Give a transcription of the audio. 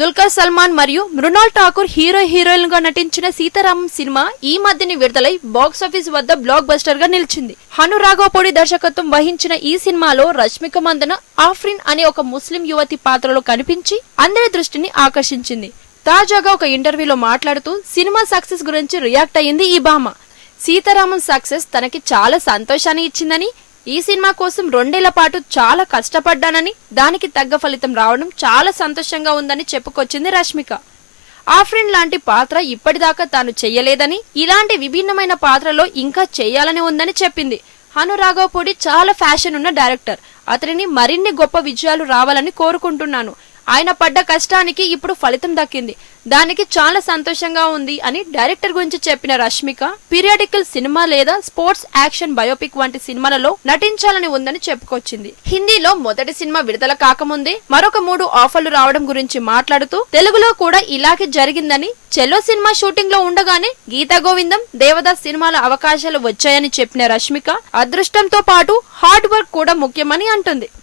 దుల్కర్ సల్మాన్ మరియు మృణాల్ ఠాకూర్ హీరోయిన్ గా నటించిన సీతారామం సినిమా ఈ మధ్యనే విడుదలై బాక్సాఫీస్ వద్ద బ్లాక్ బస్టర్ గా నిలిచింది. హను రాఘవపూడి దర్శకత్వం వహించిన ఈ సినిమాలో రష్మిక మందన ఆఫ్రిన్ అనే ఒక ముస్లిం యువతి పాత్రలో కనిపించి అందరి దృష్టిని ఆకర్షించింది. తాజాగా ఒక ఇంటర్వ్యూలో మాట్లాడుతూ సినిమా సక్సెస్ గురించి రియాక్ట్ అయ్యింది ఈ భామ. సీతారామం సక్సెస్ తనకి చాలా సంతోషాన్ని ఇచ్చిందని, ఈ సినిమా కోసం 2 ఏళ్ల పాటు చాలా కష్టపడ్డానని, దానికి తగ్గ ఫలితం రావడం చాలా సంతోషంగా ఉందని చెప్పుకొచ్చింది రష్మిక. ఆఫ్రిన్ లాంటి పాత్ర ఇప్పటిదాకా తాను చెయ్యలేదని, ఇలాంటి విభిన్నమైన పాత్రలో ఇంకా చేయాలని ఉందని చెప్పింది. హను రాఘవపూడి చాలా ఫ్యాషన్ ఉన్న డైరెక్టర్. అతనిని మరిన్ని గొప్ప విజయాలు రావాలని కోరుకుంటున్నాను. ఆయన పడ్డ కష్టానికి ఇప్పుడు ఫలితం దక్కింది. దానికి చాలా సంతోషంగా ఉంది అని డైరెక్టర్ గురించి చెప్పిన రష్మిక, పీరియాడికల్ సినిమా లేదా స్పోర్ట్స్ యాక్షన్ బయోపిక్ వంటి సినిమాలలో నటించాలని ఉందని చెప్పుకొచ్చింది. హిందీలో మొదటి సినిమా విడుదల కాకముందే మరొక 3 ఆఫర్లు రావడం గురించి మాట్లాడుతూ, తెలుగులో కూడా ఇలాగే జరిగిందని, చెల్లో సినిమా షూటింగ్ లో ఉండగానే గీతా గోవిందం, దేవదాస్ సినిమాల అవకాశాలు వచ్చాయని చెప్పిన రష్మిక, అదృష్టంతో పాటు హార్డ్ వర్క్ కూడా ముఖ్యమని అంటుంది.